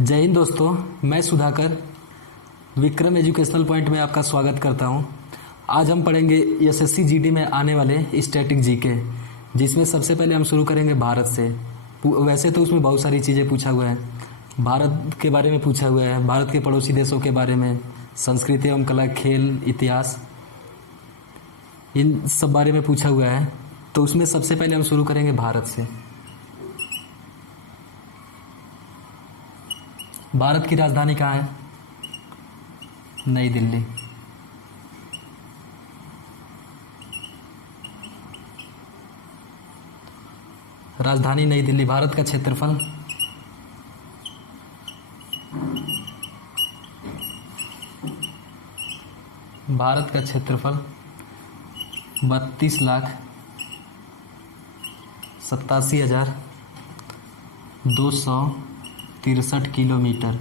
जय हिंद दोस्तों। मैं सुधाकर विक्रम एजुकेशनल पॉइंट में आपका स्वागत करता हूं। आज हम पढ़ेंगे एसएससी जीडी में आने वाले स्टैटिक जीके, जिसमें सबसे पहले हम शुरू करेंगे भारत से। वैसे तो उसमें बहुत सारी चीज़ें पूछा हुआ है। भारत के बारे में पूछा हुआ है, भारत के पड़ोसी देशों के बारे में, संस्कृति एवं कला, खेल, इतिहास, इन सब बारे में पूछा हुआ है। तो उसमें सबसे पहले हम शुरू करेंगे भारत से। भारत की राजधानी कहाँ है? नई दिल्ली। राजधानी नई दिल्ली। भारत का क्षेत्रफल? भारत का क्षेत्रफल 32,87,263 किलोमीटर।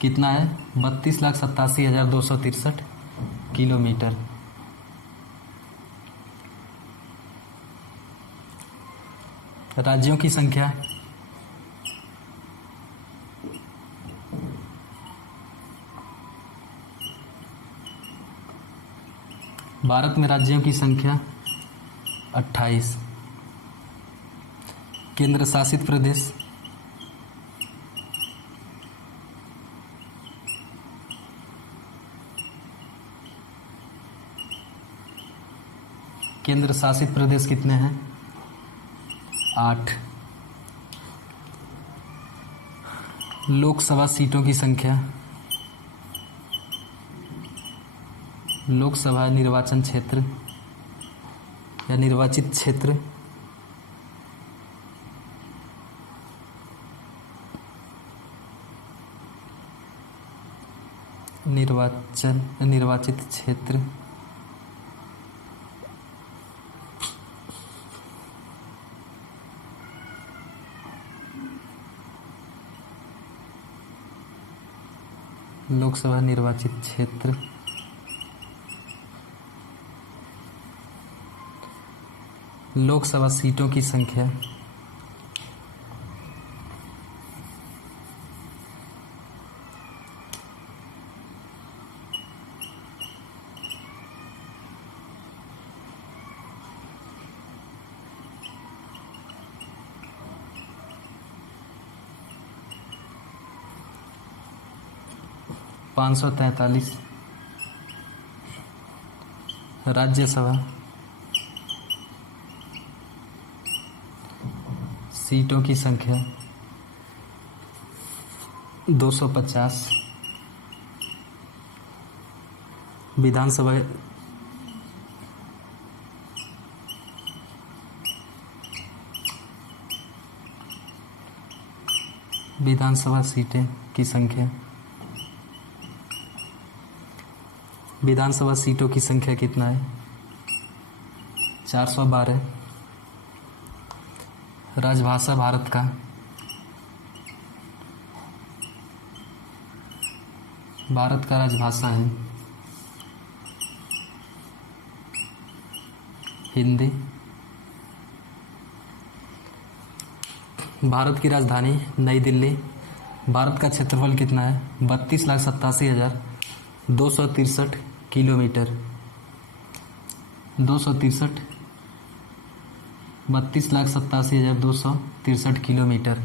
कितना है? 32,87,263 किलोमीटर। राज्यों की संख्या? भारत में राज्यों की संख्या 28। केंद्र शासित प्रदेश? केंद्र शासित प्रदेश कितने हैं? 8। लोकसभा सीटों की संख्या? लोकसभा निर्वाचन क्षेत्र या निर्वाचित क्षेत्र? निर्वाचित क्षेत्र। लोकसभा निर्वाचित क्षेत्र। लोकसभा सीटों की संख्या? पाँच सौ 43। राज्यसभा सीटों की संख्या 250। विधानसभा सीटें की संख्या? विधानसभा सीटों की संख्या कितना है? 412। राजभाषा भारत का? भारत का राजभाषा है हिंदी। भारत की राजधानी नई दिल्ली। भारत का क्षेत्रफल कितना है? 32,87,263 किलोमीटर। 32,87,263 किलोमीटर।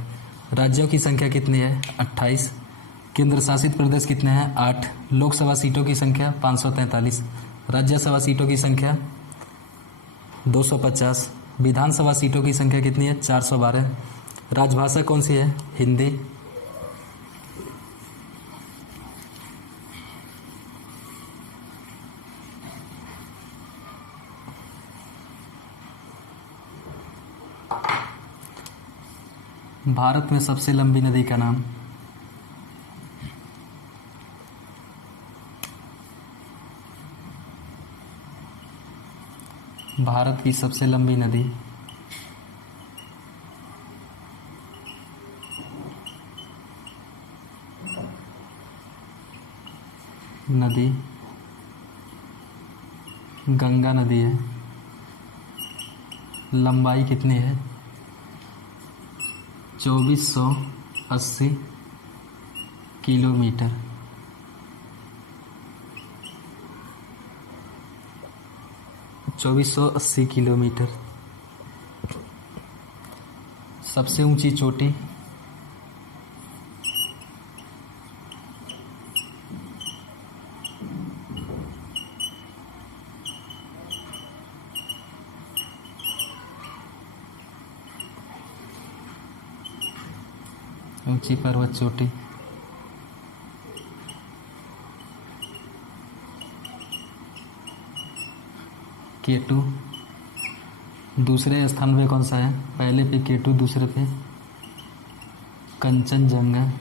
राज्यों की संख्या कितनी है? 28। केंद्र शासित प्रदेश कितने हैं? 8। लोकसभा सीटों की संख्या 543। राज्यसभा सीटों की संख्या 250। विधानसभा सीटों की संख्या कितनी है? 412। राजभाषा कौन सी है? हिंदी। भारत में सबसे लंबी नदी का नाम? भारत की सबसे लंबी नदी गंगा नदी है। लंबाई कितनी है? 2400 80 किलोमीटर। चौबीस सौ अस्सी किलोमीटर। सबसे ऊंची चोटी ऊंची पर्वत चोटी केटू। दूसरे स्थान पे कौन सा है? पहले पे केटू, दूसरे पे कंचनजंगा।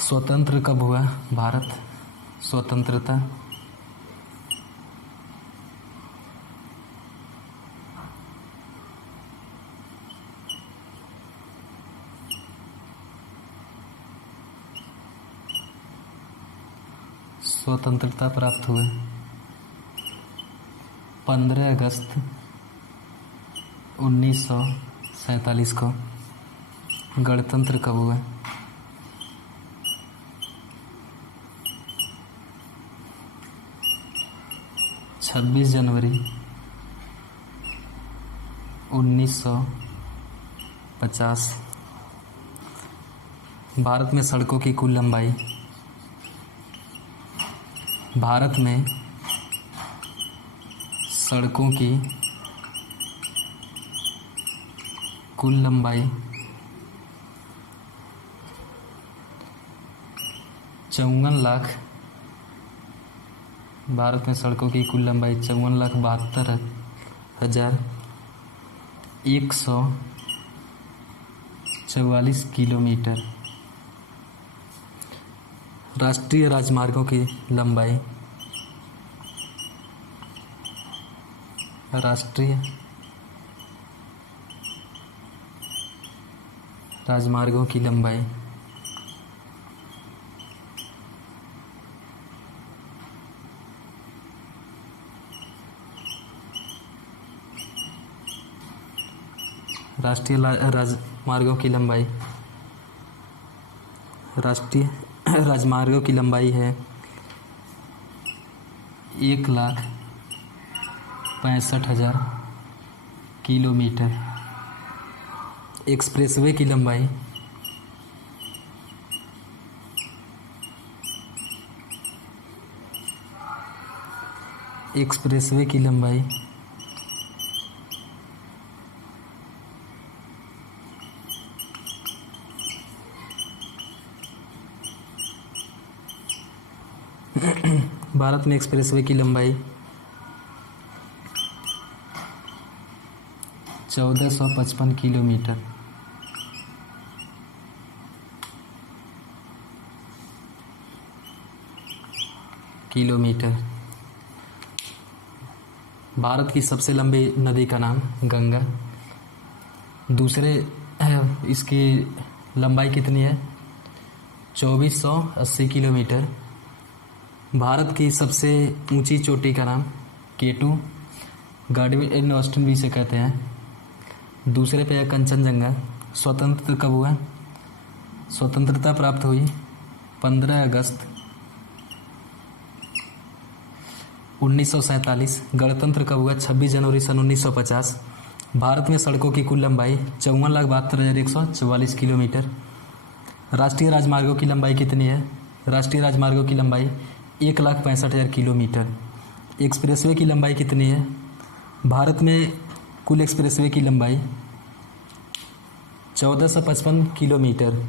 स्वतंत्र कब हुआ भारत? स्वतंत्रता स्वतंत्रता प्राप्त हुए 15 अगस्त 1947 को। गणतंत्र कब हुआ? 26 जनवरी 1950। भारत में सड़कों की कुल लंबाई। भारत में सड़कों की कुल लंबाई 54 लाख। भारत में सड़कों की कुल लंबाई 54,72,144 किलोमीटर। राष्ट्रीय राजमार्गों की लंबाई। राष्ट्रीय राजमार्गों की लंबाई राष्ट्रीय राजमार्गों की लंबाई है 1,65,000 किलोमीटर। एक्सप्रेसवे की लंबाई एक्सप्रेसवे की लंबाई 1455 किलोमीटर। भारत की सबसे लंबी नदी का नाम गंगा। दूसरे इसकी लंबाई कितनी है? 2480 किलोमीटर। भारत की सबसे ऊंची चोटी का नाम केटू, गार्डन ऑस्टिन भी इसे कहते हैं। दूसरे पे है कंचनजंगा। स्वतंत्र कब हुआ? स्वतंत्रता प्राप्त हुई 15 अगस्त 1947। गणतंत्र कब हुआ? 26 जनवरी सन 1950। भारत में सड़कों की कुल लंबाई 54,72,144 किलोमीटर। राष्ट्रीय राजमार्गों की लंबाई कितनी है? राष्ट्रीय राजमार्गों की लंबाई 1,65,000 किलोमीटर। एक्सप्रेसवे की लंबाई कितनी है? भारत में कुल एक्सप्रेसवे की लंबाई 1455 किलोमीटर।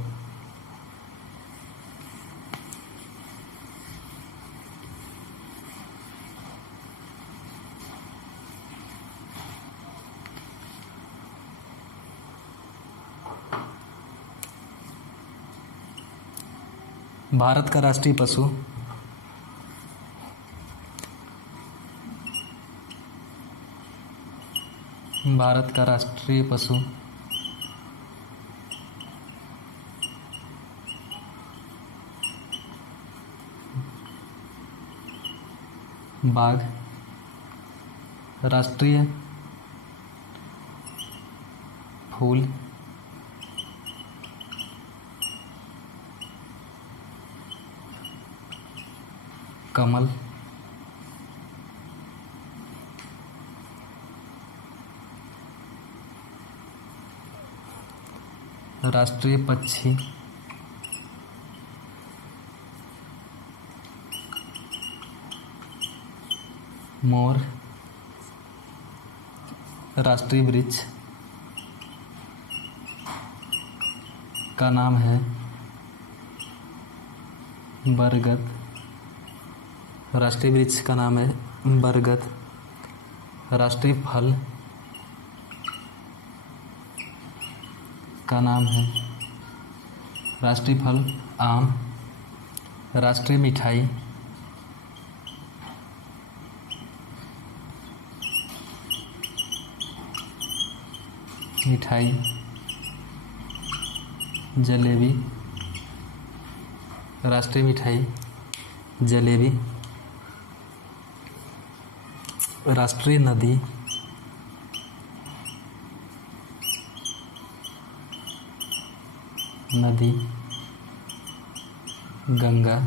भारत का राष्ट्रीय पशु। भारत का राष्ट्रीय पशु बाघ। राष्ट्रीय फूल कमल। राष्ट्रीय पक्षी मोर। राष्ट्रीय वृक्ष का नाम है बरगद। राष्ट्रीय वृक्ष का नाम है बरगद। राष्ट्रीय फल का नाम है राष्ट्रीय फल आम। राष्ट्रीय मिठाई जलेबी। राष्ट्रीय मिठाई जलेबी। राष्ट्रीय नदी गंगा।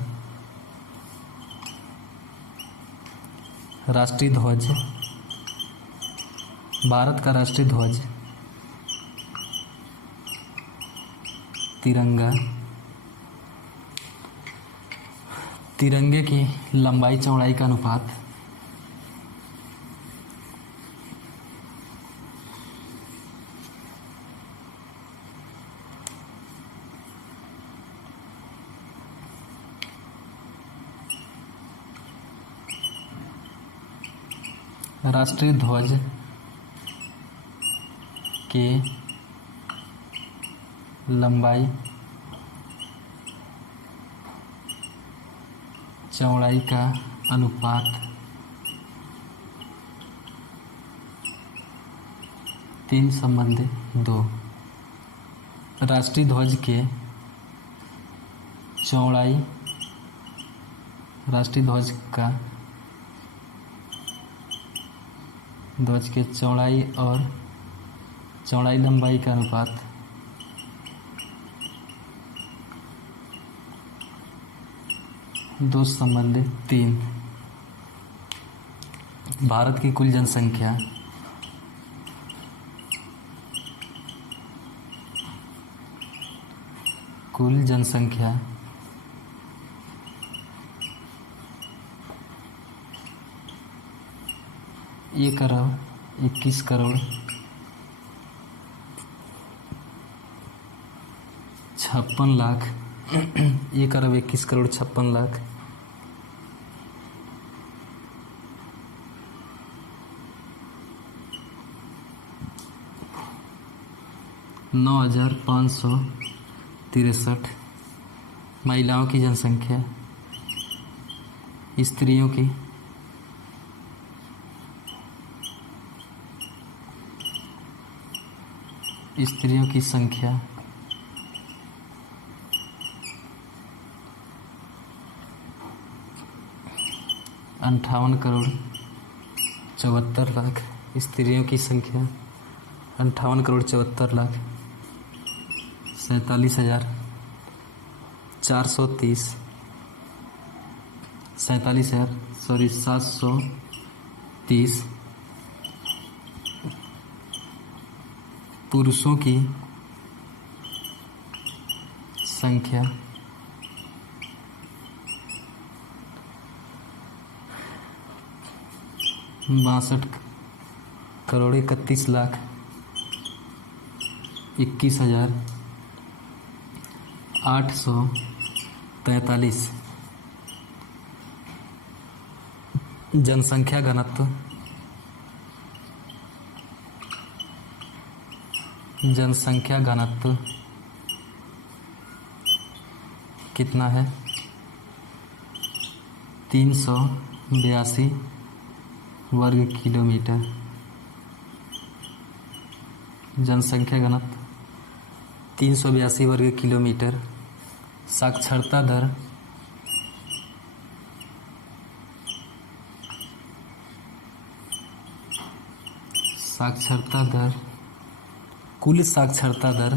राष्ट्रीय ध्वज भारत का राष्ट्रीय ध्वज तिरंगा। तिरंगे की लंबाई चौड़ाई का अनुपात राष्ट्रीय ध्वज के लंबाई चौड़ाई का अनुपात 3:2। राष्ट्रीय ध्वज के चौड़ाई राष्ट्रीय ध्वज के चौड़ाई और चौड़ाई लंबाई का अनुपात 2:3। भारत की कुल जनसंख्या ये करोड़ 21 करोड़ 56 लाख 1 करोड़ 56 लाख 9,563। महिलाओं की जनसंख्या स्त्रियों की संख्या 58 करोड़ 74 लाख। स्त्रियों की संख्या 58 करोड़ 74 लाख 47,430 730। पुरुषों की संख्या 62 करोड़ 31 लाख 21,843। जनसंख्या घनत्व कितना है 382 वर्ग किलोमीटर। जनसंख्या घनत्व 382 वर्ग किलोमीटर। साक्षरता दर 53% साक्षरता दर, कुल साक्षरता दर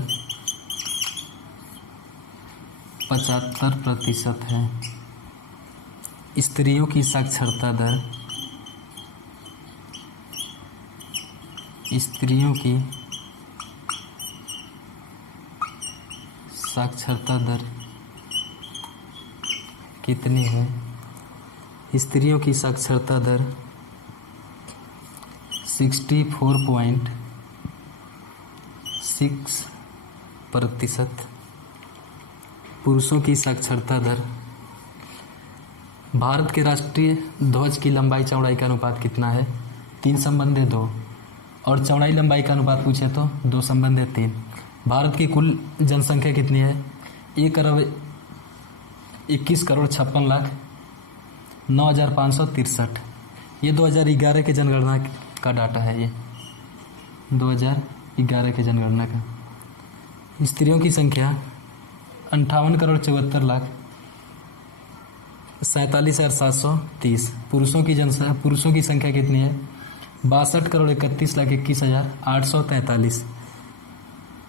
75% है। स्त्रियों की साक्षरता दर, स्त्रियों की साक्षरता दर कितनी है? स्त्रियों की साक्षरता दर 64.6%। पुरुषों की साक्षरता दर, भारत के राष्ट्रीय ध्वज की लंबाई चौड़ाई का अनुपात कितना है? 3/2। और चौड़ाई लंबाई का अनुपात पूछे तो 2/3। भारत की कुल जनसंख्या कितनी है? 1,21,56,09,563। ये 2011 के जनगणना का डाटा है। ये 2011 के जनगणना का। स्त्रियों की संख्या 58,74,47,730। पुरुषों की संख्या कितनी है? 62,31,21,843।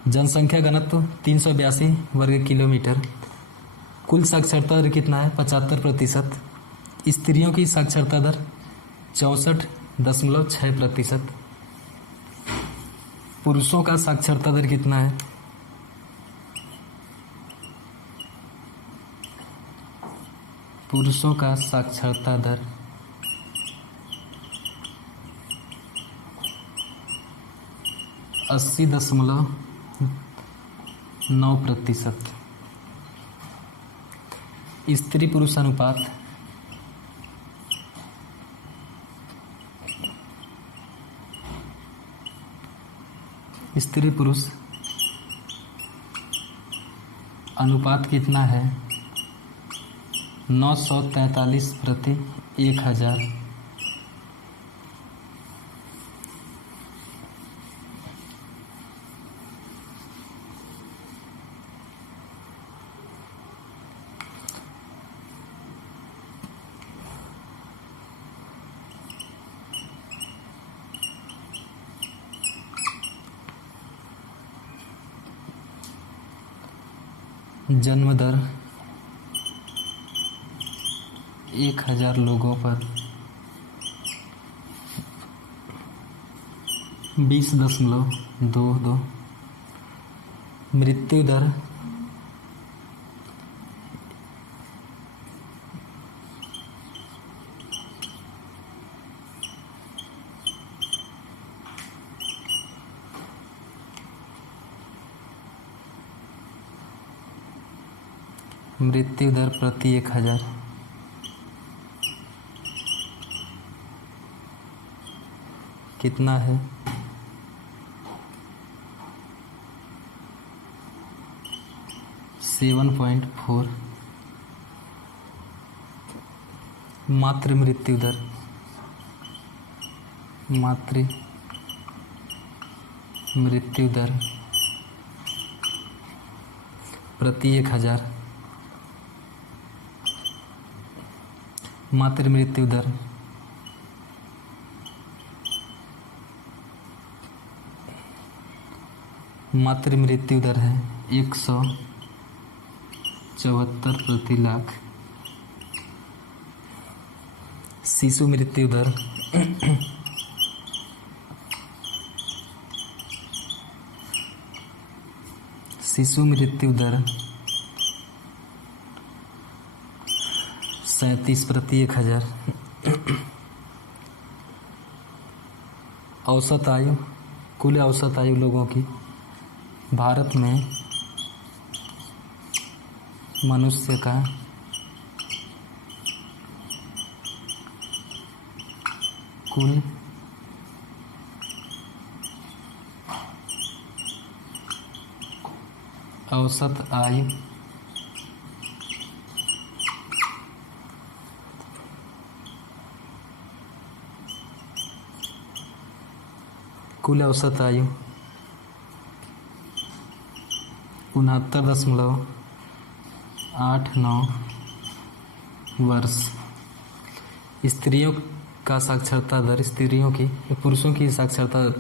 जनसंख्या घनत्व 382 वर्ग किलोमीटर। कुल साक्षरता दर कितना है? 75%। स्त्रियों की साक्षरता दर 64.6%। पुरुषों का साक्षरता दर कितना है? पुरुषों का साक्षरता दर 80.9%। स्त्री पुरुष अनुपात, स्त्री पुरुष अनुपात कितना है? 943/1000। जन्म दर 1000 लोगों पर 20.22। मृत्यु दर प्रति 1000 कितना है? 7.4। मातृ मृत्यु दर, मातृ मृत्यु दर प्रति 1000। मातृ मृत्यु दर है 174 प्रति लाख। शिशु मृत्यु दर शिशु मृत्यु दर 37 प्रति 1000। औसत आयु, कुल औसत आयु लोगों की भारत में मनुष्य का कुल औसत आयु कुल औसत आयु 69.89 वर्ष। स्त्रियों का साक्षरता दर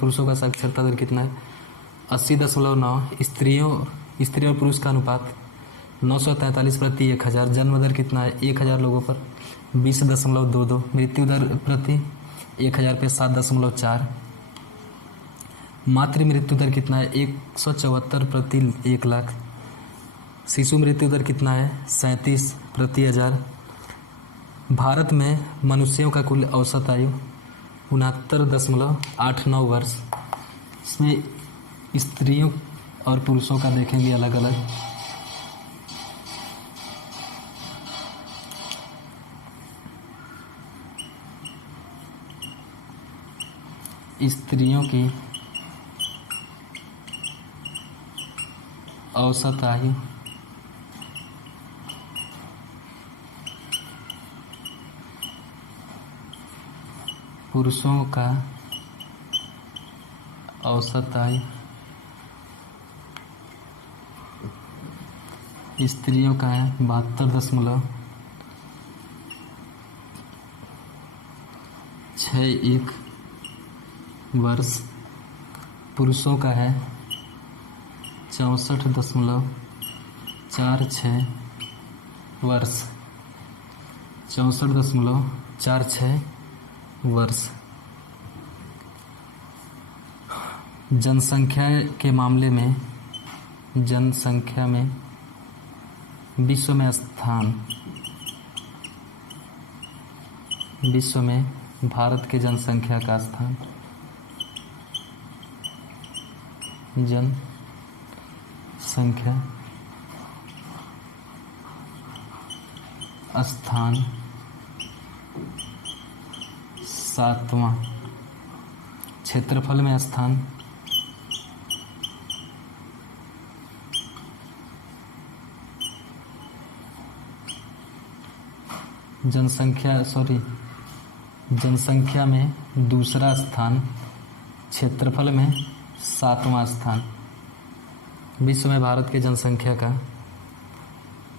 पुरुषों का साक्षरता दर कितना है? 80.9। स्त्री और पुरुष का अनुपात 943 प्रति 1000। जन्म दर कितना है 1000 लोगों पर? 20.22। मृत्यु दर प्रति 1000 पे 7.4। मातृ मृत्यु दर कितना है 174 प्रति 1 लाख। शिशु मृत्यु दर कितना है 37 प्रति 1000। भारत में मनुष्यों का कुल औसत आयु 69.89 वर्ष। इसमें स्त्रियों और पुरुषों का देखेंगे अलग अलग। स्त्रियों की औसत आयु पुरुषों का औसत आयु स्त्रियों का है 72.61 वर्ष। पुरुषों का है 64.46 वर्ष। 64.46 वर्ष। जनसंख्या के मामले में विश्व में भारत के जनसंख्या का स्थान स्थान 7वां। क्षेत्रफल में स्थान जनसंख्या में दूसरा स्थान, क्षेत्रफल में 7वां स्थान। विश्व में भारत के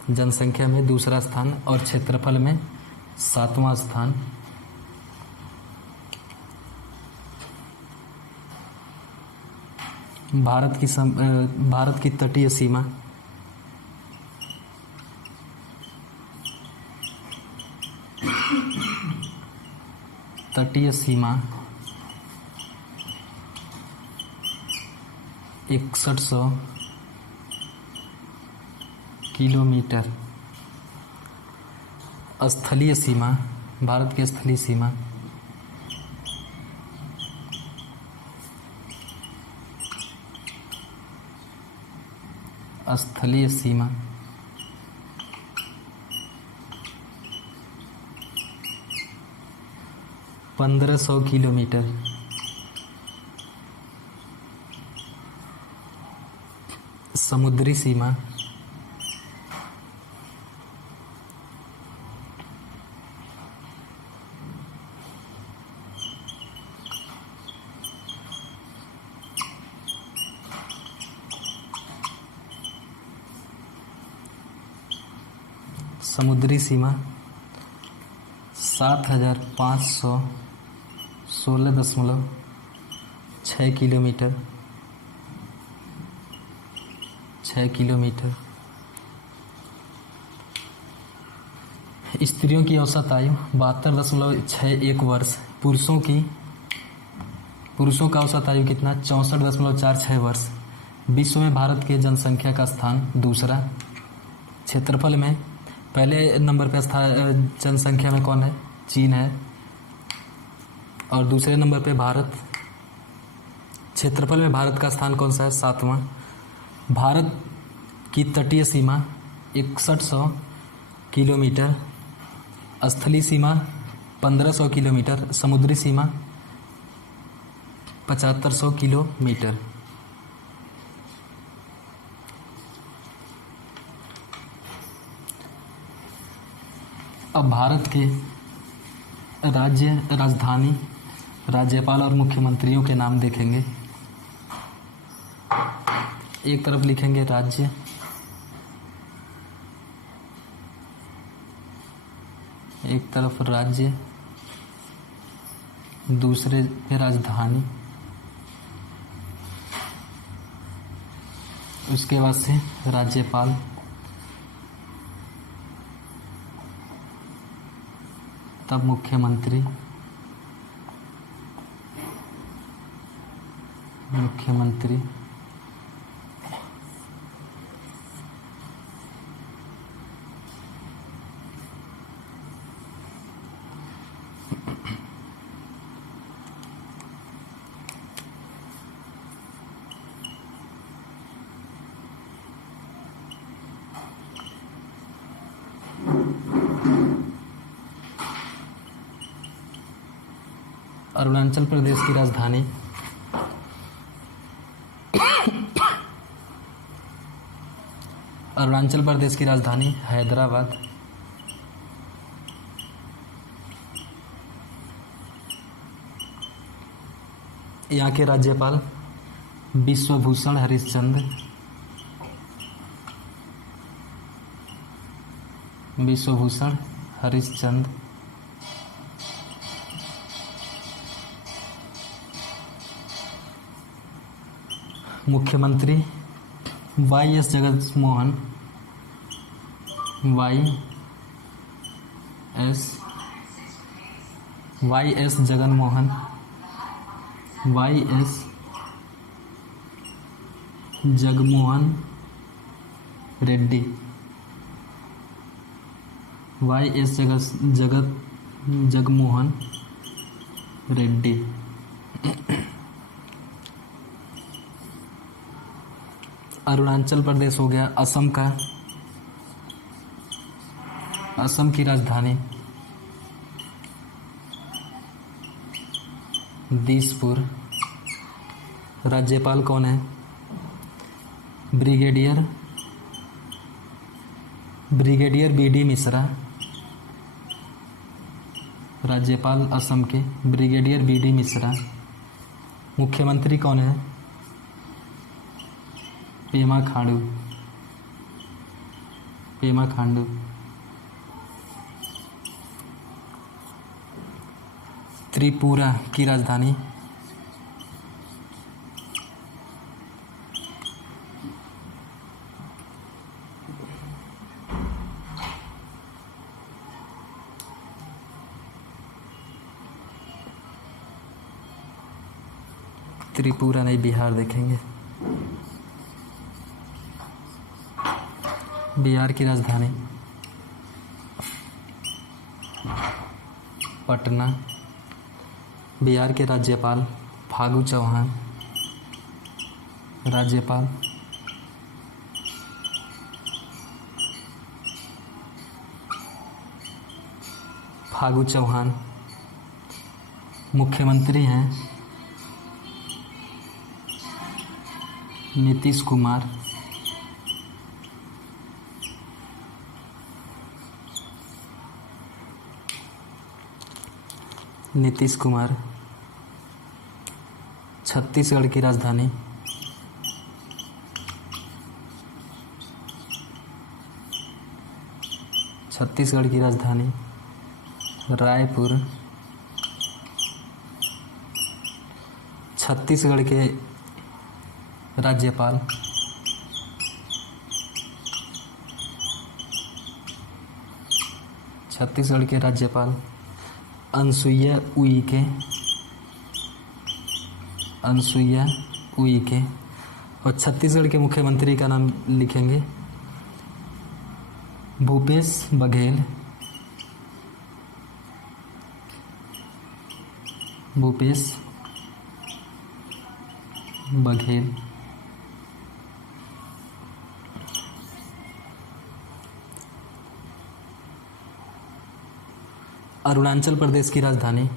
जनसंख्या में दूसरा स्थान और क्षेत्रफल में 7वां स्थान। भारत की तटीय सीमा तटीय सीमा 6100 किलोमीटर। स्थलीय सीमा, भारत की स्थलीय सीमा स्थलीय सीमा 1500 किलोमीटर। समुद्री सीमा समुद्री सीमा 7516.6 किलोमीटर। 6 किलोमीटर। स्त्रियों की औसत आयु 72.61 वर्ष। पुरुषों का औसत आयु कितना 64.46 वर्ष। विश्व में भारत के जनसंख्या का स्थान दूसरा। क्षेत्रफल में पहले नंबर पर जनसंख्या में कौन है? चीन है। और दूसरे नंबर पे भारत। क्षेत्रफल में भारत का स्थान कौन सा है? 7वां। भारत की तटीय सीमा 6100 किलोमीटर। स्थलीय सीमा 1500 किलोमीटर। समुद्री सीमा 7500 किलोमीटर। अब भारत के राजधानी, राज्यपाल और मुख्यमंत्रियों के नाम देखेंगे। एक तरफ लिखेंगे राज्य, एक तरफ राज्य, दूसरे पे राजधानी, उसके बाद से राज्यपाल, तब मुख्यमंत्री, मुख्यमंत्री, अरुणाचल प्रदेश की राजधानी, अरुणाचल प्रदेश की राजधानी हैदराबाद, यहाँ के राज्यपाल विश्वभूषण हरिश्चंद्र, विश्वभूषण हरिश्चंद्र, मुख्यमंत्री Y S Jaganmohan, Y S Jaganmohan, Y S Jagmohan Reddy, Y S Jagmohan Reddy. Arunachal Pradesh हो गया। असम का, असम की राजधानी दिसपुर। राज्यपाल कौन है? Brigadier B D. मिश्रा। राज्यपाल असम के ब्रिगेडियर बी.डी. मिश्रा। मुख्यमंत्री कौन है? पेमा खांडू। त्रिपुरा की राजधानी त्रिपुरा नहीं, बिहार देखेंगे। बिहार की राजधानी पटना। बिहार के राज्यपाल फागू चौहान। राज्यपाल फागू चौहान। मुख्यमंत्री हैं नीतीश कुमार। नीतीश कुमार। छत्तीसगढ़ की राजधानी रायपुर। छत्तीसगढ़ के राज्यपाल अनसुईया उइके। और छत्तीसगढ़ के मुख्यमंत्री का नाम लिखेंगे भूपेश बघेल। अरुणाचल प्रदेश की राजधानी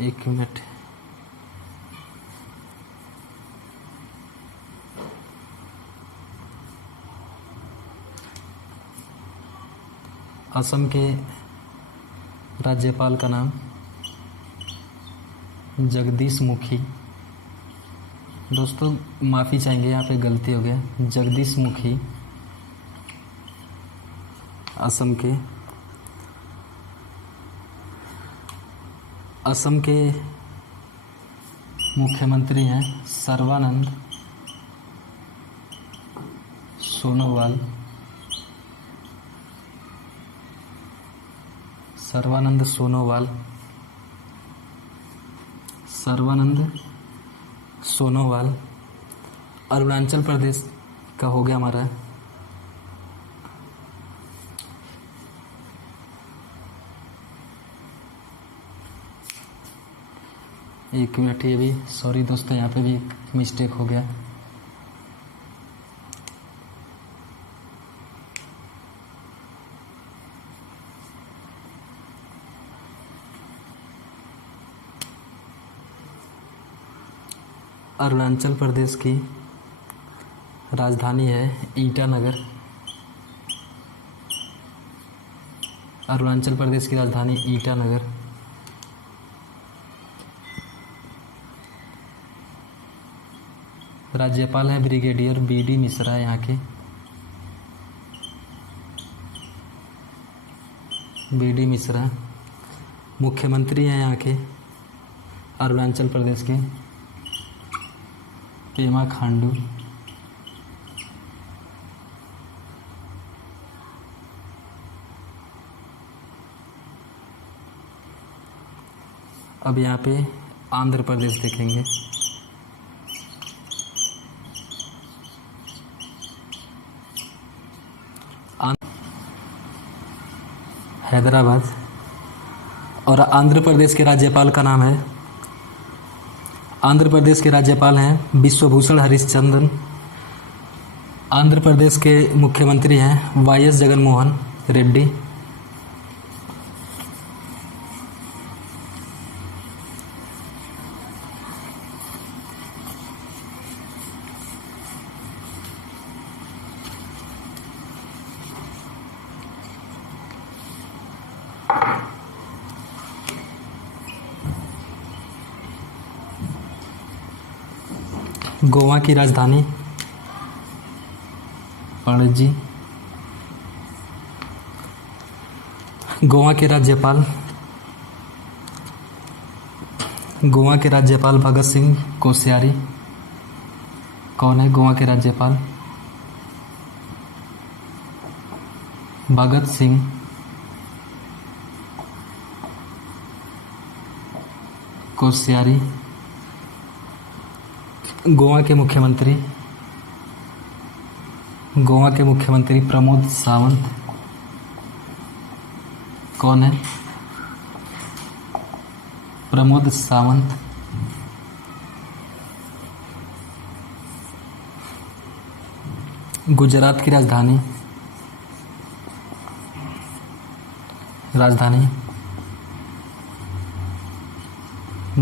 एक मिनट। असम के राज्यपाल का नाम जगदीश मुखी। दोस्तों माफ़ी चाहेंगे, यहाँ पे गलती हो गया, जगदीश मुखी। असम के मुख्यमंत्री हैं सर्बानंद सोनोवाल। अरुणाचल प्रदेश का हो गया हमारा। एक मिनट, ये भी सॉरी दोस्तों, यहाँ पे भी मिस्टेक हो गया। अरुणाचल प्रदेश की राजधानी है ईटानगर। अरुणाचल प्रदेश की राजधानी ईटानगर। राज्यपाल हैं ब्रिगेडियर बी.डी. मिश्रा यहाँ के। बी.डी. मिश्रा मुख्यमंत्री हैं यहाँ के अरुणाचल प्रदेश के पेमा खांडू। अब यहाँ पे आंध्र प्रदेश देखेंगे। हैदराबाद। और आंध्र प्रदेश के राज्यपाल का नाम है, आंध्र प्रदेश के राज्यपाल हैं विश्वभूषण हरिश्चंद्रन। आंध्र प्रदेश के मुख्यमंत्री हैं वाई.एस. जगनमोहन रेड्डी। गोवा की राजधानी पणजी। गोवा के राज्यपाल भगत सिंह कोश्यारी। कौन है गोवा के राज्यपाल? भगत सिंह कोश्यारी। गोवा के मुख्यमंत्री प्रमोद सावंत। कौन है? प्रमोद सावंत। गुजरात की राजधानी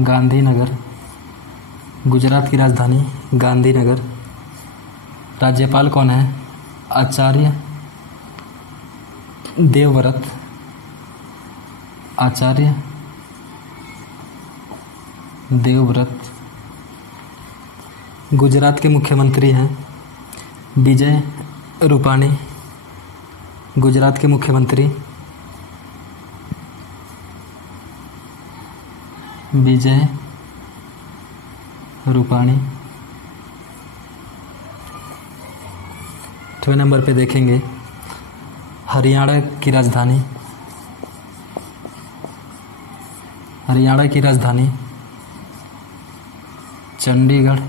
गांधीनगर। गुजरात की राजधानी गांधीनगर। राज्यपाल कौन है? आचार्य देवव्रत। गुजरात के मुख्यमंत्री हैं विजय रूपाणी। गुजरात के मुख्यमंत्री विजय रूपाणी। 8वें नंबर पे देखेंगे हरियाणा की राजधानी चंडीगढ़।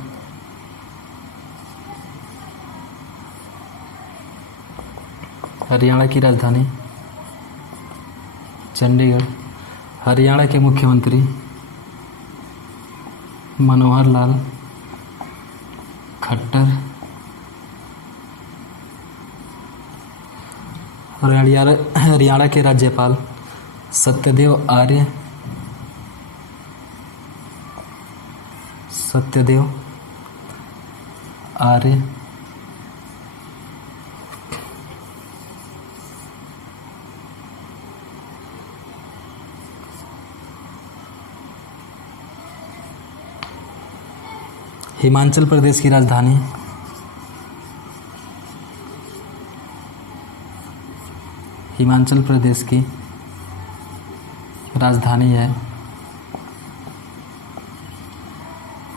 हरियाणा की राजधानी चंडीगढ़। हरियाणा के मुख्यमंत्री मनोहर लाल खट्टर। हरियाणा के राज्यपाल सत्यदेव आर्य। हिमाचल प्रदेश की राजधानी हिमाचल प्रदेश की राजधानी है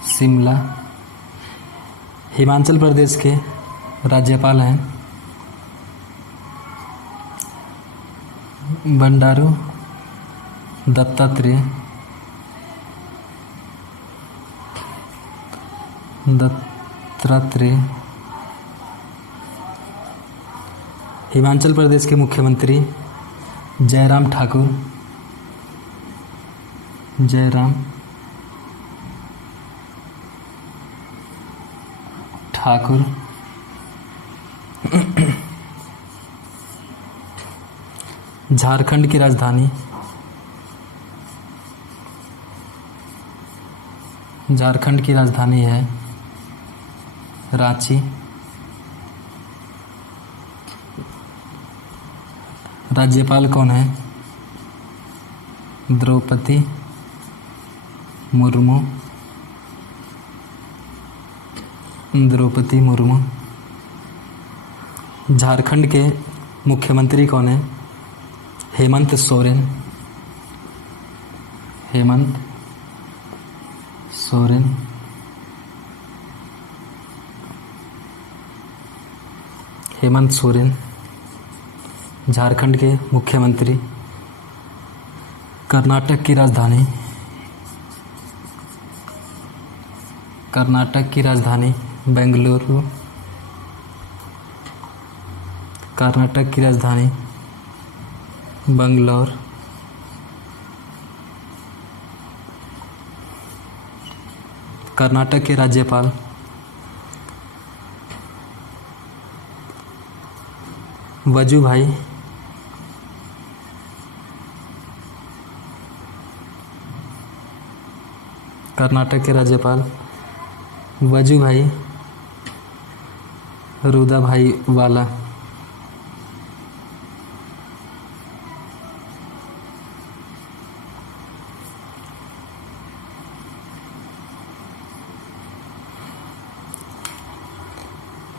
शिमला। हिमाचल प्रदेश के राज्यपाल हैं बंडारू दत्तात्रेय। हिमाचल प्रदेश के मुख्यमंत्री जयराम ठाकुर। झारखंड की राजधानी है रांची। राज्यपाल कौन है? द्रौपदी मुर्मू। झारखंड के मुख्यमंत्री कौन है? हेमंत सोरेन। झारखंड के मुख्यमंत्री। कर्नाटक की राजधानी बेंगलुरु। बंगलौर। कर्नाटक के राज्यपाल वजुभाई रुदाभाई वाला।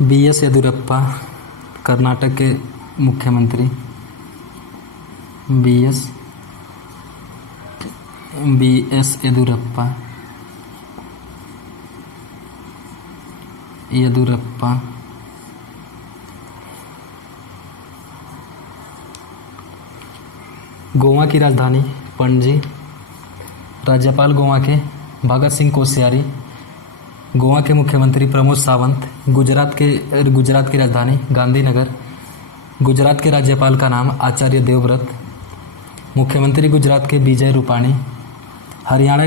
BS येदियुरप्पा कर्नाटक के मुख्यमंत्री। BS येदियुरप्पा। गोवा की राजधानी पणजी। राज्यपाल गोवा के भगत सिंह कोश्यारी। गोवा के मुख्यमंत्री प्रमोद सावंत। गुजरात की राजधानी गांधीनगर। गुजरात के राज्यपाल का नाम आचार्य देवव्रत। मुख्यमंत्री गुजरात के विजय रूपाणी। हरियाणा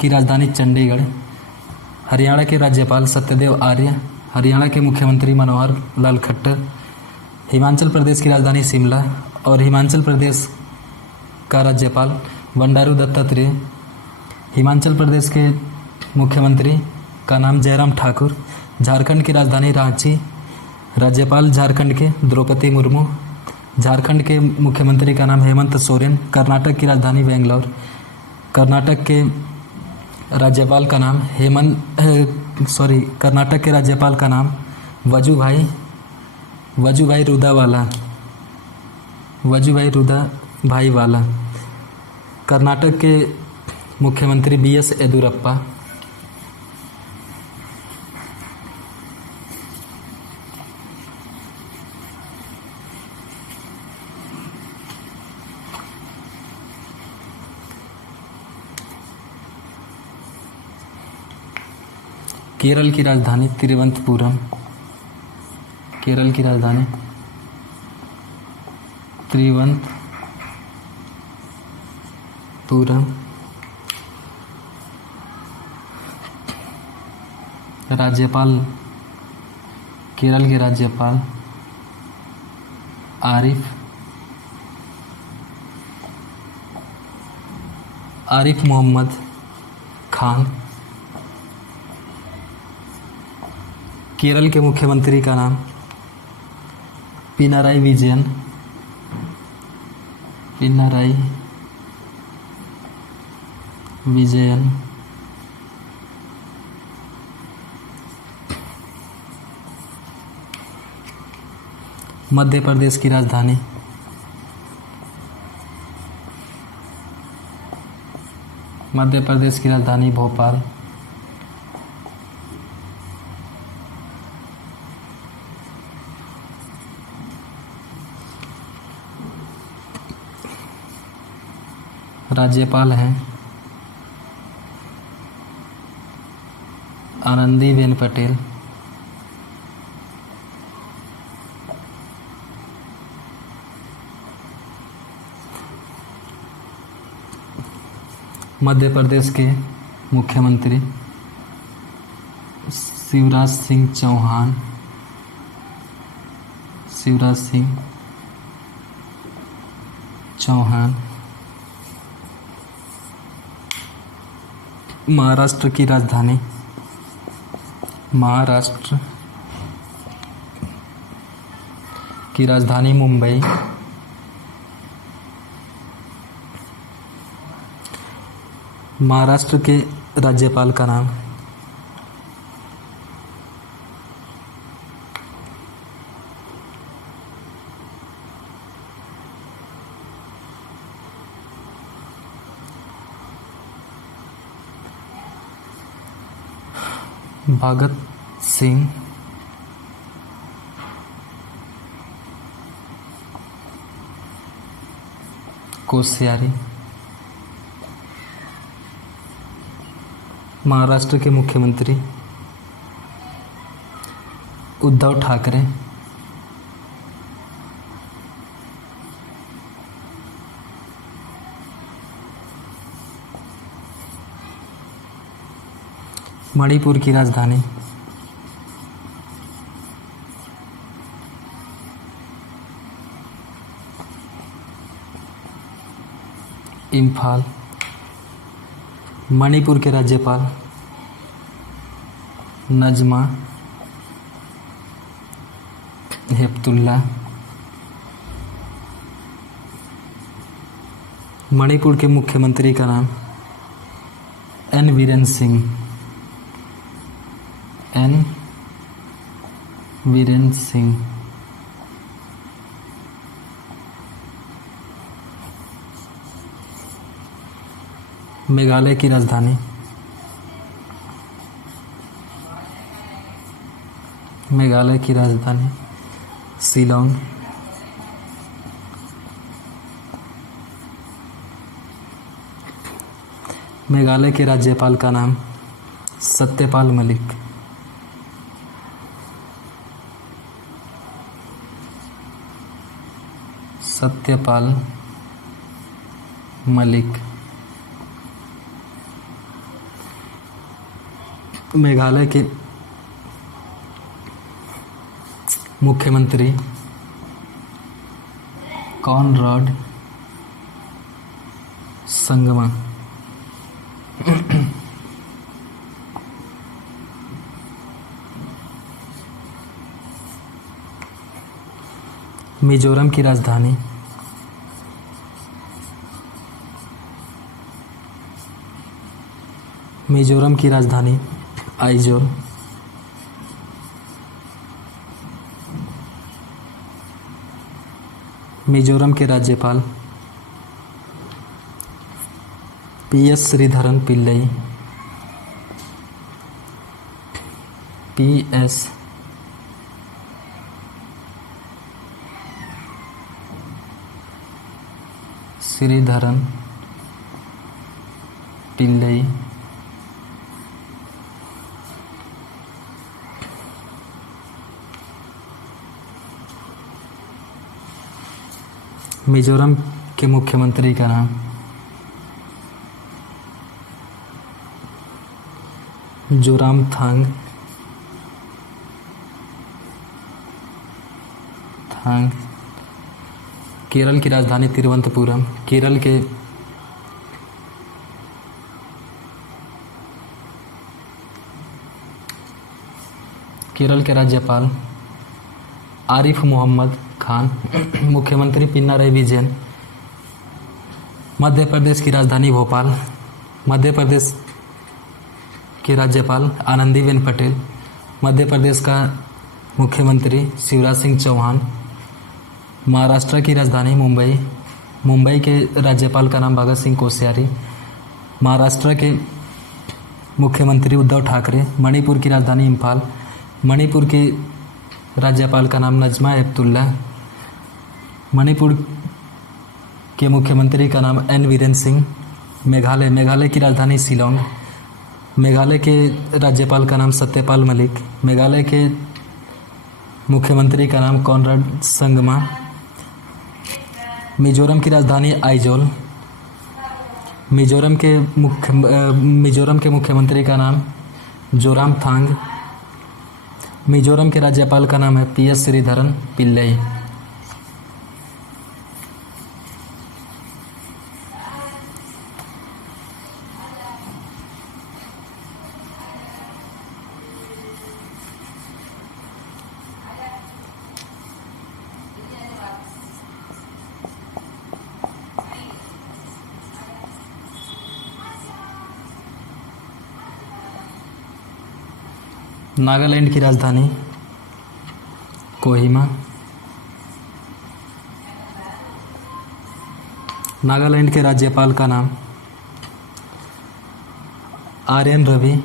की राजधानी चंडीगढ़। हरियाणा के राज्यपाल सत्यदेव आर्य। हरियाणा के मुख्यमंत्री मनोहर लाल खट्टर। हिमाचल प्रदेश की राजधानी शिमला और हिमाचल प्रदेश का राज्यपाल बंडारू दत्तात्रेय। हिमाचल प्रदेश के मुख्यमंत्री का नाम जयराम ठाकुर। झारखंड की राजधानी रांची। राज्यपाल झारखंड के द्रौपदी मुर्मू। झारखंड के मुख्यमंत्री का नाम हेमंत सोरेन। कर्नाटक की राजधानी बेंगलोर। कर्नाटक के राज्यपाल का नाम वजुभाई रुदाभाई वाला। कर्नाटक के मुख्यमंत्री BS येदियुरप्पा। केरल की राजधानी तिरुवनंतपुरम। राज्यपाल केरल के राज्यपाल आरिफ मोहम्मद खान। केरल के मुख्यमंत्री का नाम पिनाराई विजयन। मध्य प्रदेश की राजधानी मध्य प्रदेश की राजधानी भोपाल। राज्यपाल हैं आनंदीबेन पटेल। मध्य प्रदेश के मुख्यमंत्री शिवराज सिंह चौहान। शिवराज सिंह चौहान। महाराष्ट्र की राजधानी मुंबई। महाराष्ट्र के राज्यपाल का नाम भगत सिंह कोश्यारी। महाराष्ट्र के मुख्यमंत्री उद्धव ठाकरे। मणिपुर की राजधानी इम्फाल। मणिपुर के राज्यपाल नजमा हेपतुल्ला। मणिपुर के मुख्यमंत्री का नाम एन वीरेन सिंह। एन वीरेन सिंह। मेघालय की राजधानी शिलोंग। मेघालय के राज्यपाल का नाम सत्यपाल मलिक। सत्यपाल मलिक। मेघालय के मुख्यमंत्री कॉनराड संगमा। मिजोरम की राजधानी आइजोल। मिजोरम के राज्यपाल पीएस श्रीधरन पिल्लई। पीएस श्रीधरन पिल्लई। मिजोरम के मुख्यमंत्री का नाम जोरामथांग। केरल की राजधानी तिरुवनंतपुरम। केरल के राज्यपाल आरिफ मोहम्मद खान। मुख्यमंत्री पिनाराई विजयन। मध्य प्रदेश की राजधानी भोपाल। मध्य प्रदेश के राज्यपाल आनंदीबेन पटेल। मध्य प्रदेश का मुख्यमंत्री शिवराज सिंह चौहान। महाराष्ट्र की राजधानी मुंबई के राज्यपाल का नाम भगत सिंह कोश्यारी। महाराष्ट्र के मुख्यमंत्री उद्धव ठाकरे। मणिपुर की राजधानी इम्फाल। मणिपुर के राज्यपाल का नाम नजमा हेपतुल्ला। मणिपुर के मुख्यमंत्री का नाम एन वीरेन सिंह। मेघालय की राजधानी शिलोंग। मेघालय के राज्यपाल का नाम सत्यपाल मलिक। मेघालय के मुख्यमंत्री का नाम कॉनराड संगमा। मिजोरम की राजधानी आइजोल। मिजोरम के मुख्यमंत्री का नाम जोरामथांग। मिजोरम के राज्यपाल का नाम है पीएस श्रीधरन पिल्लई। नागालैंड की राजधानी कोहिमा। नागालैंड के राज्यपाल का नाम R N. Ravi.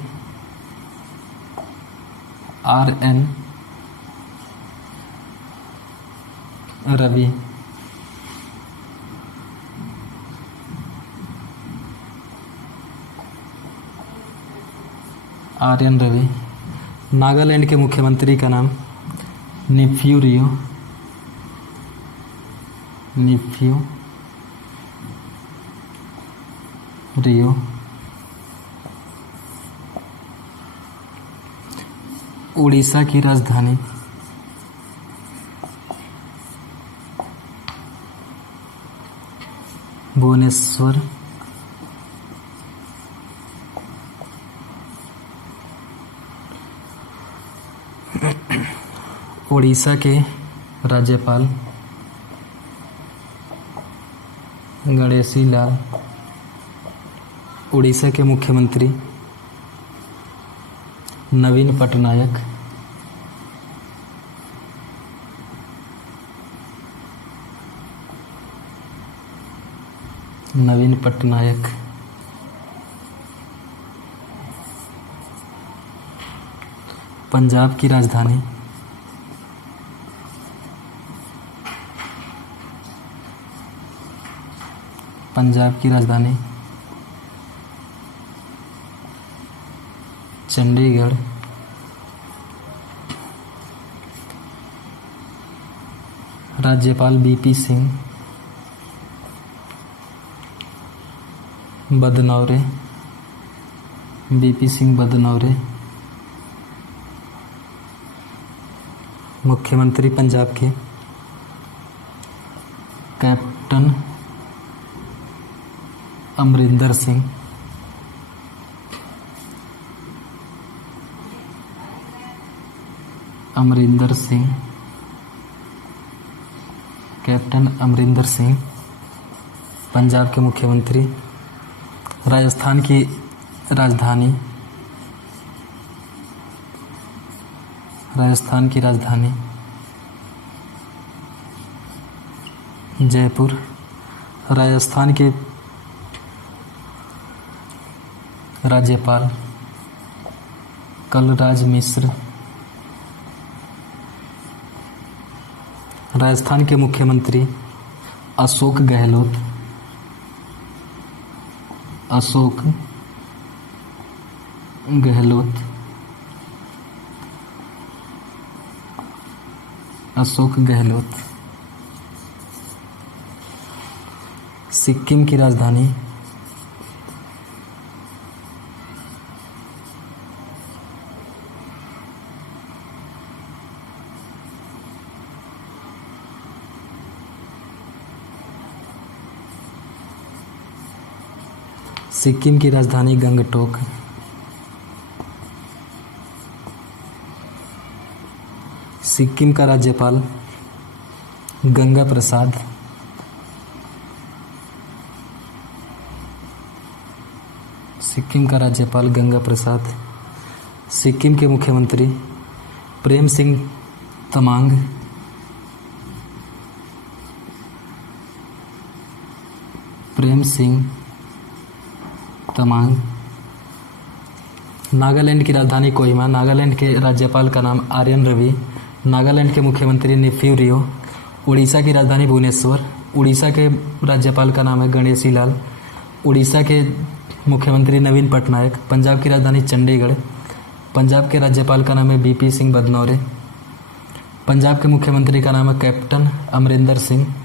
R N. Ravi. R N. Ravi. Nagaland के मुख्यमंत्री का नाम निफ्यू रियो। उड़ीसा की राजधानी भुवनेश्वर। उड़ीसा के राज्यपाल गणेशी लाल। उड़ीसा के मुख्यमंत्री नवीन पटनायक। नवीन पटनायक। पंजाब की राजधानी चंडीगढ़। राज्यपाल बीपी सिंह बदनौरे। मुख्यमंत्री पंजाब के कैप्टन अमरिंदर सिंह। कैप्टन अमरिंदर सिंह पंजाब के मुख्यमंत्री। राजस्थान की राजधानी जयपुर। राजस्थान के राज्यपाल कलराज मिश्र। राजस्थान के मुख्यमंत्री अशोक गहलोत। सिक्किम की राजधानी गंगटोक। सिक्किम का राज्यपाल गंगा प्रसाद। सिक्किम के मुख्यमंत्री प्रेम सिंह तमांग। तमांग। नागालैंड की राजधानी कोहिमा। नागालैंड के राज्यपाल का नाम आर्यन रवि। नागालैंड के मुख्यमंत्री नेफ्यू रियो। उड़ीसा की राजधानी भुवनेश्वर। उड़ीसा के राज्यपाल का नाम है गणेशी लाल। उड़ीसा के मुख्यमंत्री नवीन पटनायक। पंजाब की राजधानी चंडीगढ़। पंजाब के राज्यपाल का नाम है बीपी सिंह बदनौरे। पंजाब के मुख्यमंत्री का नाम है कैप्टन अमरिंदर सिंह।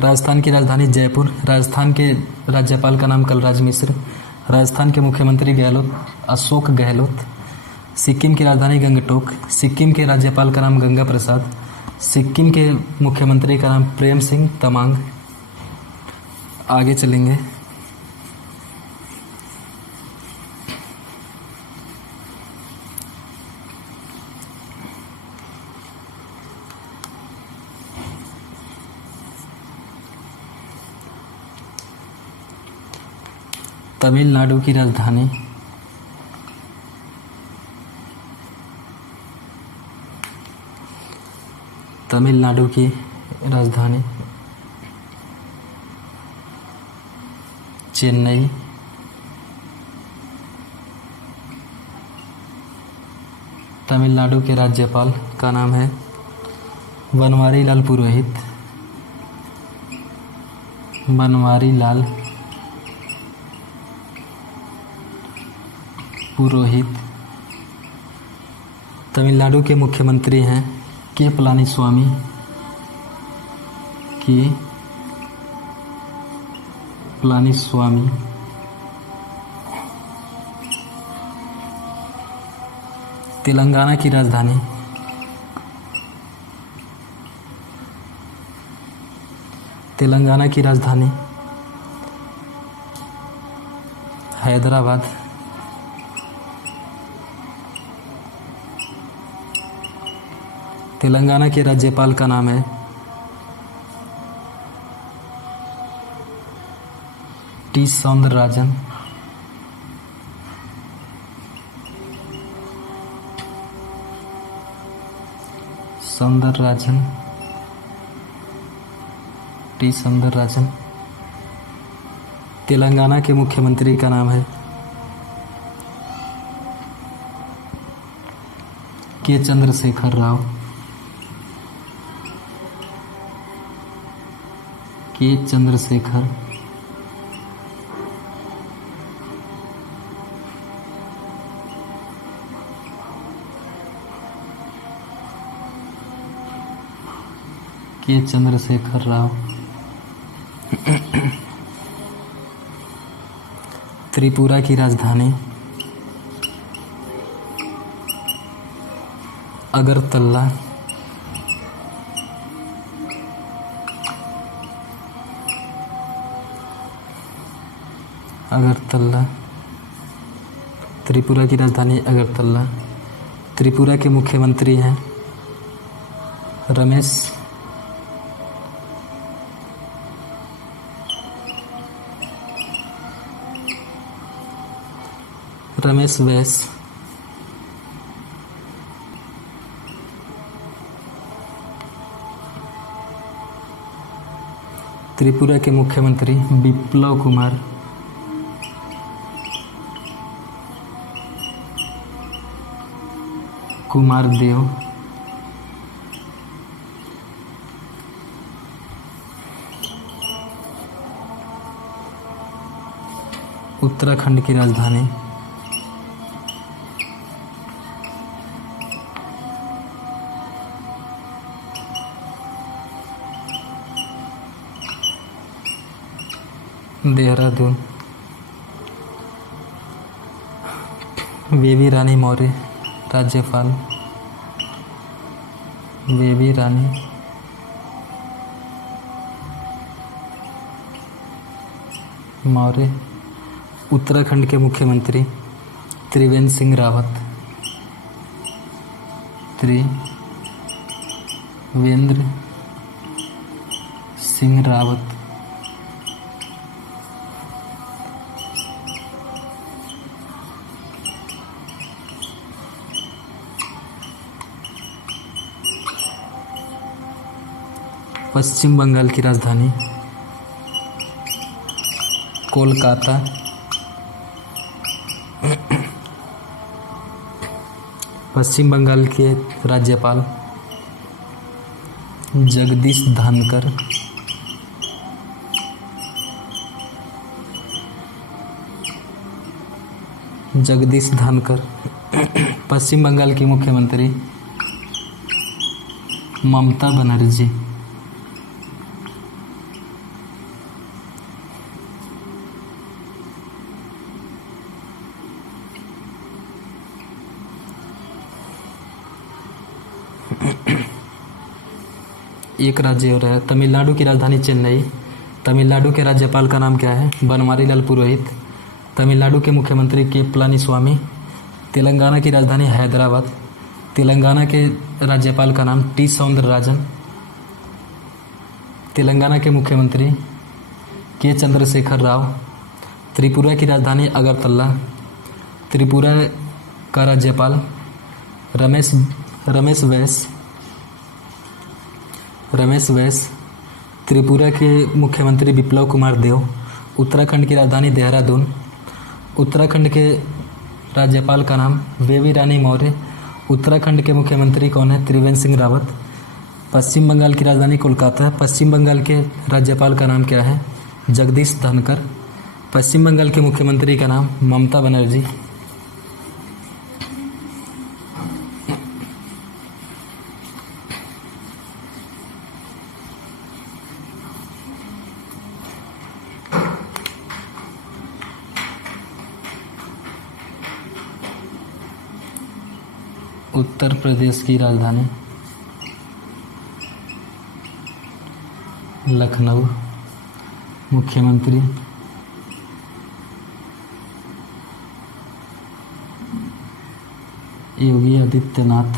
राजस्थान की राजधानी जयपुर। राजस्थान के राज्यपाल का नाम कलराज मिश्र। राजस्थान के मुख्यमंत्री अशोक गहलोत। सिक्किम की राजधानी गंगटोक। सिक्किम के राज्यपाल का नाम गंगा प्रसाद। सिक्किम के मुख्यमंत्री का नाम प्रेम सिंह तमांग। आगे चलेंगे। तमिलनाडु की राजधानी। तमिलनाडु की राजधानी चेन्नई। तमिलनाडु के राज्यपाल का नाम है बनवारी लाल पुरोहित। बनवारी लाल पुरोहित। तमिलनाडु के मुख्यमंत्री हैं के पलानीस्वामी। के पलानीस्वामी। तेलंगाना की राजधानी। तेलंगाना की राजधानी हैदराबाद। तेलंगाना के राज्यपाल का नाम है टी सौंदरराजन। सौंदरराजन। टी सौंदरराजन। तेलंगाना के मुख्यमंत्री का नाम है के चंद्रशेखर राव। के चंद्रशेखर। के चंद्रशेखर राव। त्रिपुरा की राजधानी अगरतला। अगरतला। त्रिपुरा की राजधानी अगरतला। त्रिपुरा के मुख्यमंत्री हैं रमेश बैस। त्रिपुरा के मुख्यमंत्री बिप्लब कुमार देव। उत्तराखंड की राजधानी देहरादून। बेबी रानी मौर्य राज्यपाल। बेबी रानी मौर्य। उत्तराखंड के मुख्यमंत्री त्रिवेंद्र सिंह रावत। त्रिवेंद्र सिंह रावत। पश्चिम बंगाल की राजधानी कोलकाता, पश्चिम बंगाल के राज्यपाल जगदीश धनकर, जगदीश धनकर। पश्चिम बंगाल की मुख्यमंत्री ममता बनर्जी। एक राज्य और है, तमिलनाडु की राजधानी चेन्नई। तमिलनाडु के राज्यपाल का नाम क्या है? बनवारीलाल पुरोहित। तमिलनाडु के मुख्यमंत्री के पलानीस्वामी। तेलंगाना की राजधानी हैदराबाद। तेलंगाना के राज्यपाल का नाम टी सौंदरराजन। तेलंगाना के मुख्यमंत्री के चंद्रशेखर राव। त्रिपुरा की राजधानी अगरतला। त्रिपुरा का राज्यपाल रमेश बैस। त्रिपुरा के मुख्यमंत्री बिप्लव कुमार देव। उत्तराखंड की राजधानी देहरादून। उत्तराखंड के राज्यपाल का नाम बेबी रानी मौर्य। उत्तराखंड के मुख्यमंत्री कौन है? त्रिवेंद्र सिंह रावत। पश्चिम बंगाल की राजधानी कोलकाता। पश्चिम बंगाल के राज्यपाल का नाम क्या है? जगदीश धनकर। पश्चिम बंगाल के मुख्यमंत्री का नाम ममता बनर्जी। उत्तर प्रदेश की राजधानी लखनऊ। मुख्यमंत्री योगी आदित्यनाथ।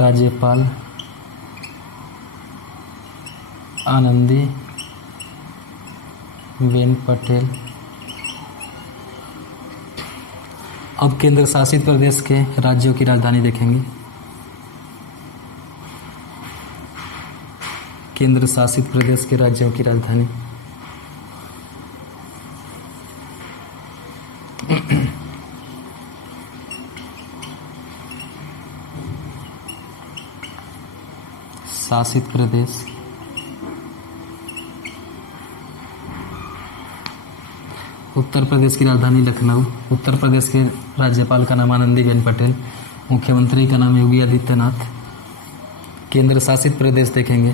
राज्यपाल आनंदी बेन पटेल। अब केंद्र शासित प्रदेश के राज्यों की राजधानी देखेंगे। केंद्र शासित प्रदेश के राज्यों की राजधानी शासित प्रदेश उत्तर प्रदेश की राजधानी लखनऊ। उत्तर प्रदेश के राज्यपाल का नाम आनंदीबेन पटेल। मुख्यमंत्री का नाम योगी आदित्यनाथ। केंद्र शासित प्रदेश देखेंगे।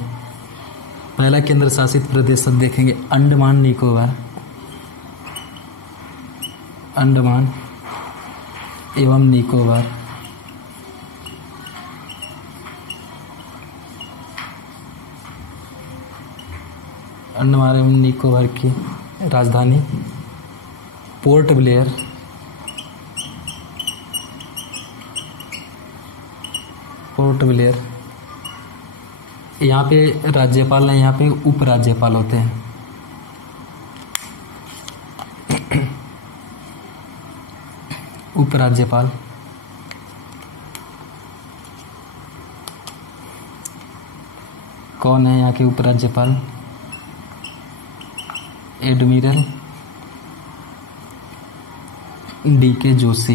पहला केंद्र शासित प्रदेश अब देखेंगे अंडमान निकोबार। अंडमान एवं निकोबार। अंडमान एवं निकोबार की राजधानी पोर्ट ब्लेयर। Port Blair. यहाँ पे राज्यपाल नहीं, यहाँ पे उपराज्यपाल होते हैं। उपराज्यपाल कौन है यहाँ के उपराज्यपाल? Admiral DK Joshi.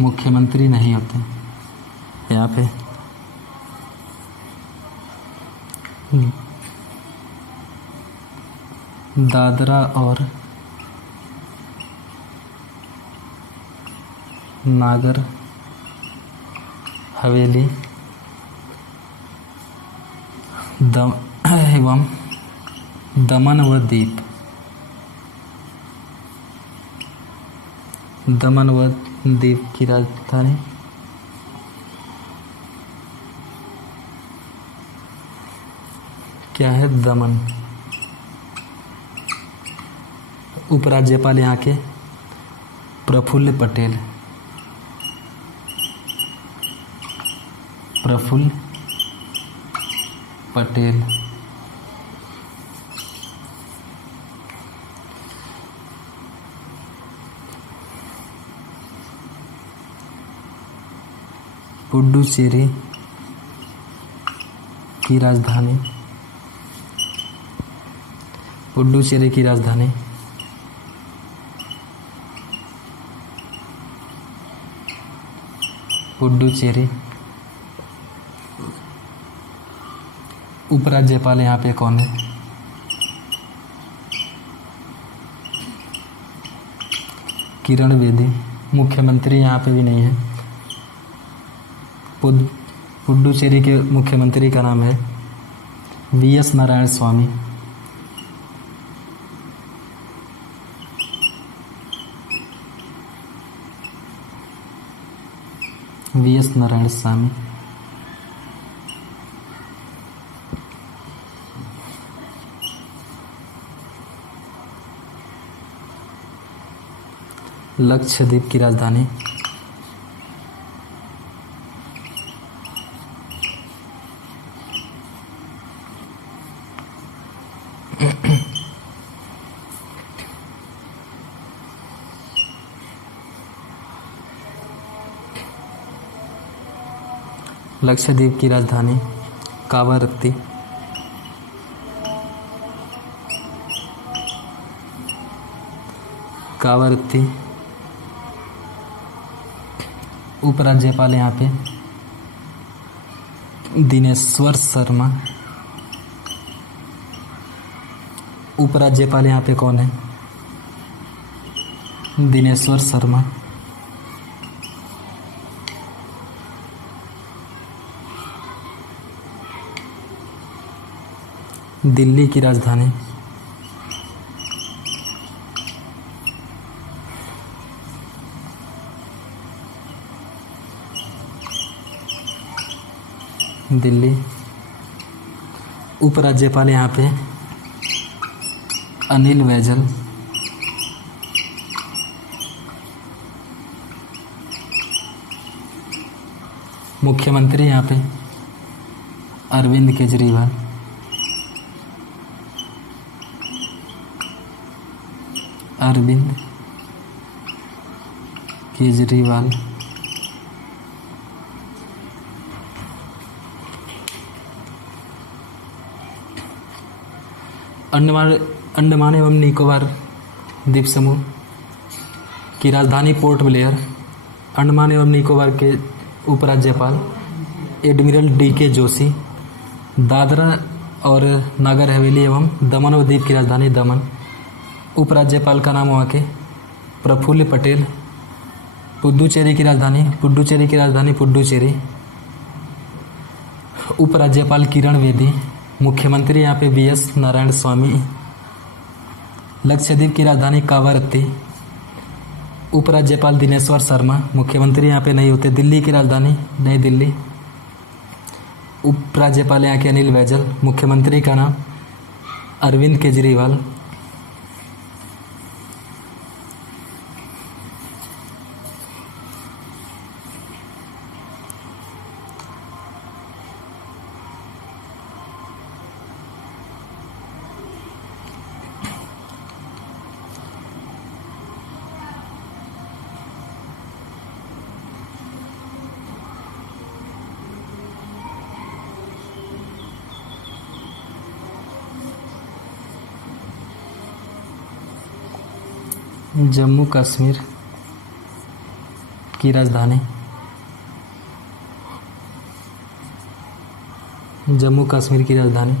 मुख्यमंत्री नहीं होते यहाँ पे। दादरा और नागर हवेली एवं दमन व दीप। दमन व दीप की राजधानी क्या है? दमन। उपराज्यपाल यहाँ के प्रफुल्ल पटेल। प्रफुल्ल पटेल। पुडुचेरी की राजधानी, पुडुचेरी की राजधानी पुडुचेरी। उपराज्यपाल यहाँ पे कौन है? किरण बेदी। मुख्यमंत्री यहाँ पे भी नहीं है। पुडुचेरी के मुख्यमंत्री का नाम है वीएस नारायण स्वामी। वीएस नारायण स्वामी। लक्षद्वीप की राजधानी लक्षद्वीप की राजधानी कावारत्ती। कावारत्ती। उपराज्यपाल यहाँ पे दिनेश्वर शर्मा। उपराज्यपाल यहाँ पे कौन है? दिनेश्वर शर्मा। दिल्ली की राजधानी दिल्ली। उपराज्यपाल यहाँ पे अनिल बैजल। मुख्यमंत्री यहाँ पे अरविंद केजरीवाल। अरविंद केजरीवाल। अंडमान एवं निकोबार द्वीप समूह की राजधानी पोर्ट ब्लेयर। अंडमान एवं निकोबार के उपराज्यपाल एडमिरल डीके जोशी। दादरा और नागर हवेली एवं दमन और दीव की राजधानी दमन। उपराज्यपाल का नाम वहाँ के प्रफुल्ल पटेल। पुडुचेरी की राजधानी पुडुचेरी। उपराज्यपाल किरण बेदी। मुख्यमंत्री यहाँ पे वीएस नारायण स्वामी। लक्षद्वीप की राजधानी कावारत्ती। उपराज्यपाल दिनेश्वर शर्मा। मुख्यमंत्री यहाँ पे नहीं होते। दिल्ली की राजधानी नई दिल्ली। उपराज्यपाल यहाँ के अनिल बैजल। मुख्यमंत्री का नाम अरविंद केजरीवाल। जम्मू कश्मीर की राजधानी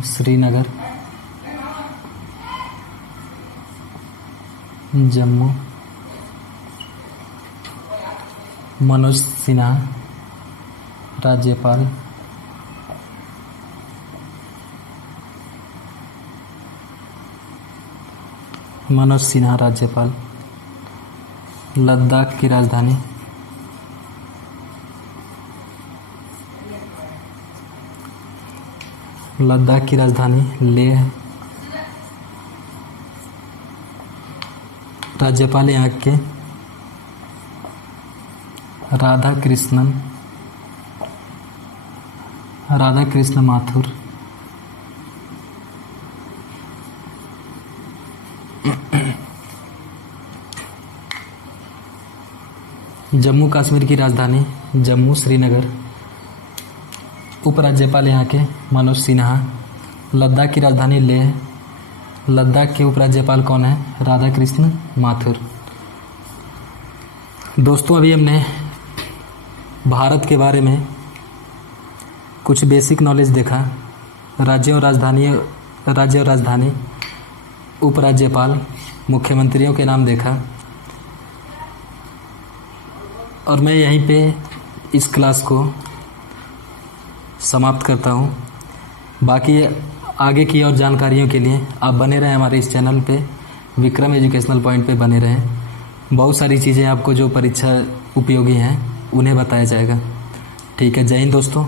श्रीनगर। जम्मू। मनोज सिन्हा राज्यपाल। लद्दाख की राजधानी लेह। राज्यपाल यहाँ के राधा कृष्ण माथुर। जम्मू कश्मीर की राजधानी जम्मू श्रीनगर। उपराज्यपाल यहाँ के मनोज सिन्हा। लद्दाख की राजधानी लेह। लद्दाख के उपराज्यपाल कौन है? राधा कृष्ण माथुर। दोस्तों अभी हमने भारत के बारे में कुछ बेसिक नॉलेज देखा। राज्य और राजधानी, उपराज्यपाल, मुख्यमंत्रियों के नाम देखा। और मैं यहीं पे इस क्लास को समाप्त करता हूँ। बाकी आगे की और जानकारियों के लिए आप बने रहें हमारे इस चैनल पे, विक्रम एजुकेशनल पॉइंट पे बने रहें। बहुत सारी चीज़ें आपको जो परीक्षा उपयोगी हैं उन्हें बताया जाएगा। ठीक है, जय हिंद दोस्तों।